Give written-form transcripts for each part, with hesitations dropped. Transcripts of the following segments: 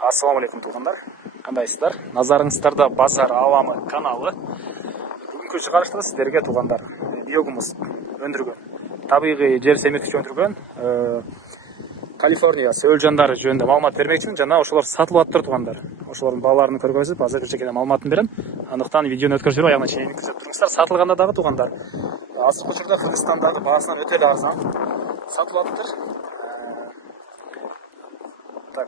Ассалаумағалейкум туғандар, қандайсыздар? Назарыңыздарда Базар Аламы каналы. Бүгінгі шығарышта сіздерге туғандар биогумус өндірген, табиғи жер семірткіш өндірген Калифорния сөөлжандары жөнінде маалымат бермекчимин. Жана ошолор сатылып аттыр туғандар. Ошолордун бааларын көргөнсүз, азыр жекелеген маалыматын берем. Андыктан видеону өткөрүп жиберип аягына чейин көрсөтүп туруңуздар. Сатылганда дагы туғандар. Азыркы учурда Кыргызстандагы баасынан өтө эле арзан сатылып аттыр. Так,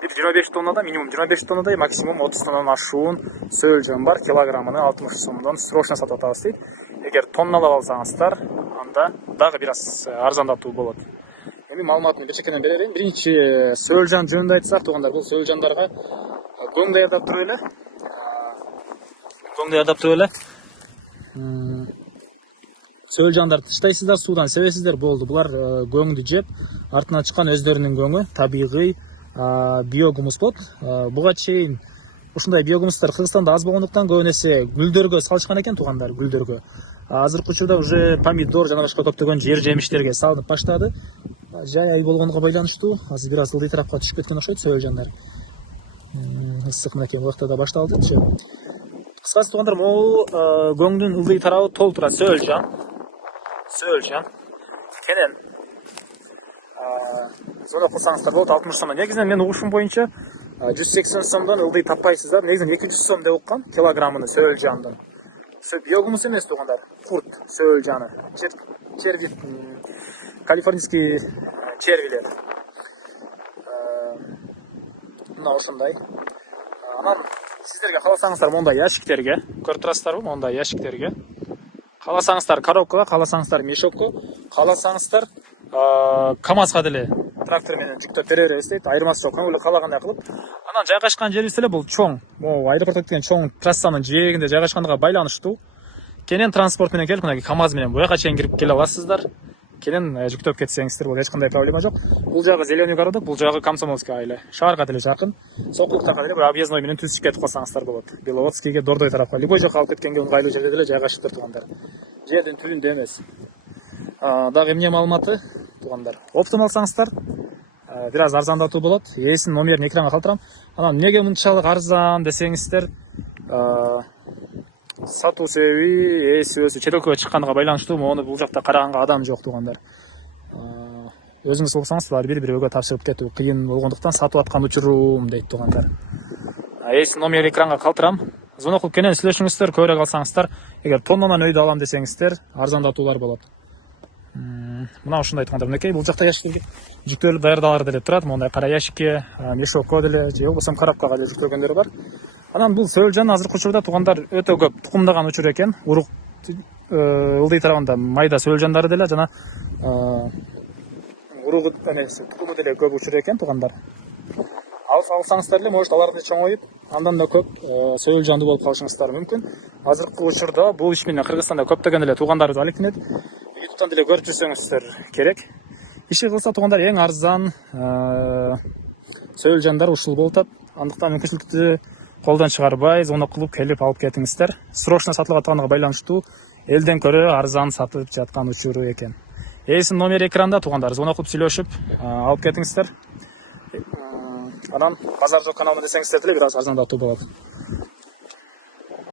25 тоннада, минимум 25 тоннада, максимум 30 тоннадан ашуун сөөлжөн бар. Килограммыны 60 сомдон срочно сатып атабыз дейт. Эгер тонналап алсаңыздар, анда дагы бир аз арзандатуу болот. Эми маалыматын бечекенен берейин. Биринчи сөөлжан жөнүндө айтсак, тугандар, бул сөөлжандарга көң даярдап туруп эле. Сөөлжандар тыштайсыздар, суудан себесиздер, болду. Булар көңдү жеп, артынан чыккан өздөрүнүн көңү табигый биогумус болот. Буга чейин ушундай биогумустар Кыргызстанда аз болгондуктан көбүн эсе гүлдөргө салышкан экен тугандар, гүлдөргө. Азыркы учурда уже помидор жана башка көптөгөн жер жемиштерге салынып баштады. Жай ай болгонуга байланыштуу азыр бир аз ылдый тарапка түшүп кеткен окшойт сөөлжандар. Ысык мынакей буякта да башталды. Кыскасы тугандар, могу көңдүн ылдый тарабы толуп турат сөөлжан. Кенен зона кылсаңыздар болот 60 сомдон. Негизинен мен угушум боюнча 180 сомдон ылдый таппайсыздар. Негизинен 200 сом деп уккам килограммыны сөөлжандын. Биогумус эмес тугандар, курт сөөлжаны. Черви, калифорнийский червилер. Мына ошондой. Анан сиздерге кааласаңыздар мондай ящиктерге, көрүп турасыздарбы, мондай ящиктерге. Кааласаңыздар коробкага, кааласаңыздар мешокко, кааласаңыздар КамАЗга деле трактор менен жүктөп бере беребиз дейт. Айырмасы жок, эле каалагандай кылып. Анан жайгашкан жерибиз эле бул чоң, могу аэропорт деген чоң трассанын жээгинде жайгашкандыгына байланыштуу. Кенен транспорт менен келип, мынакей КамАЗ менен буяка чейин кирип келе аласыздар. Кенен жүктөп кетсеңиздер, бул эч кандай проблема жок. Бул жагы Зеленый городок, бул жагы Комсомольский айылы. Шаарга деле жакын. Сокулуктага деле бир объездной менен түзүп кетип калсаңыздар болот. Беловодскийге, Дордой тарапка, любой жака алып кеткенге ыңгайлуу жерде деле жайгашыптыр тугандар. Жердин түбүндө эмес. Дагы эмне маалыматы тугандар. Оптун алсаңыздар, бир аз арзандатуу болот. Ээсинин номерин экранга калтырам. Анан эмнеге мынчалык арзан десеңиздер, сатуу себеби ээси өзү чет өлкөгө чыкканга байланыштуу. Мону бул жакта караганга адам жок тугандар. Өзүңүз болсоңуз булар бири-бирөөгө тапшырып кетүү кыйын болгондуктан сатып аткан учурум дейт тугандар. Ээси номери экранга калтырам. Звонок кылып кенен сүйлөшүңүздөр, көбүрөөк алсаңыздар. Эгер тоннанан өйдө алам десеңиздер, арзандатуулар болот. Мына ушундай тугандар, мынакей бул жакта ящиктерге жүктөлүп даярдалар деле турат. Мондай кара ящикке, мешокко деле, же болбосо коробкага деле жүктөлгөндөр бар. Анан бул сөөлжан азыркы учурда тугандар өтө көп тукумдаган учур экен. Урук ылдый тарабында майда сөөлжандары деле жана уругу эмеси тукуму деле көп учур экен тугандар. Алсаңыздар эле может аларды чоңоюп, андан да көп сөөлжанды болуп калышыңыздар мүмкүн. Азыркы учурда бул иш менен Кыргызстанда көптөгөн эле туугандарыбыз алектенет. YouTube'дан деле көрүп жүрсөңүздөр керек. Иши кылса тугандар эң арзан сөөлжандар ушул болуп атат. Андыктан мүмкүнчүлүктү колдон чыгарбай, звонок кылып келип алып кетиңиздер. Срочно сатылып атканга байланыштуу элден көрө арзан сатылып жаткан учуру экен. Ээсинин номери экранда тугандар, звонок кылып сүйлөшүп алып кетиңиздер. Анан базар жок каналына десеңиздер деле бир аз арзандатуу болот.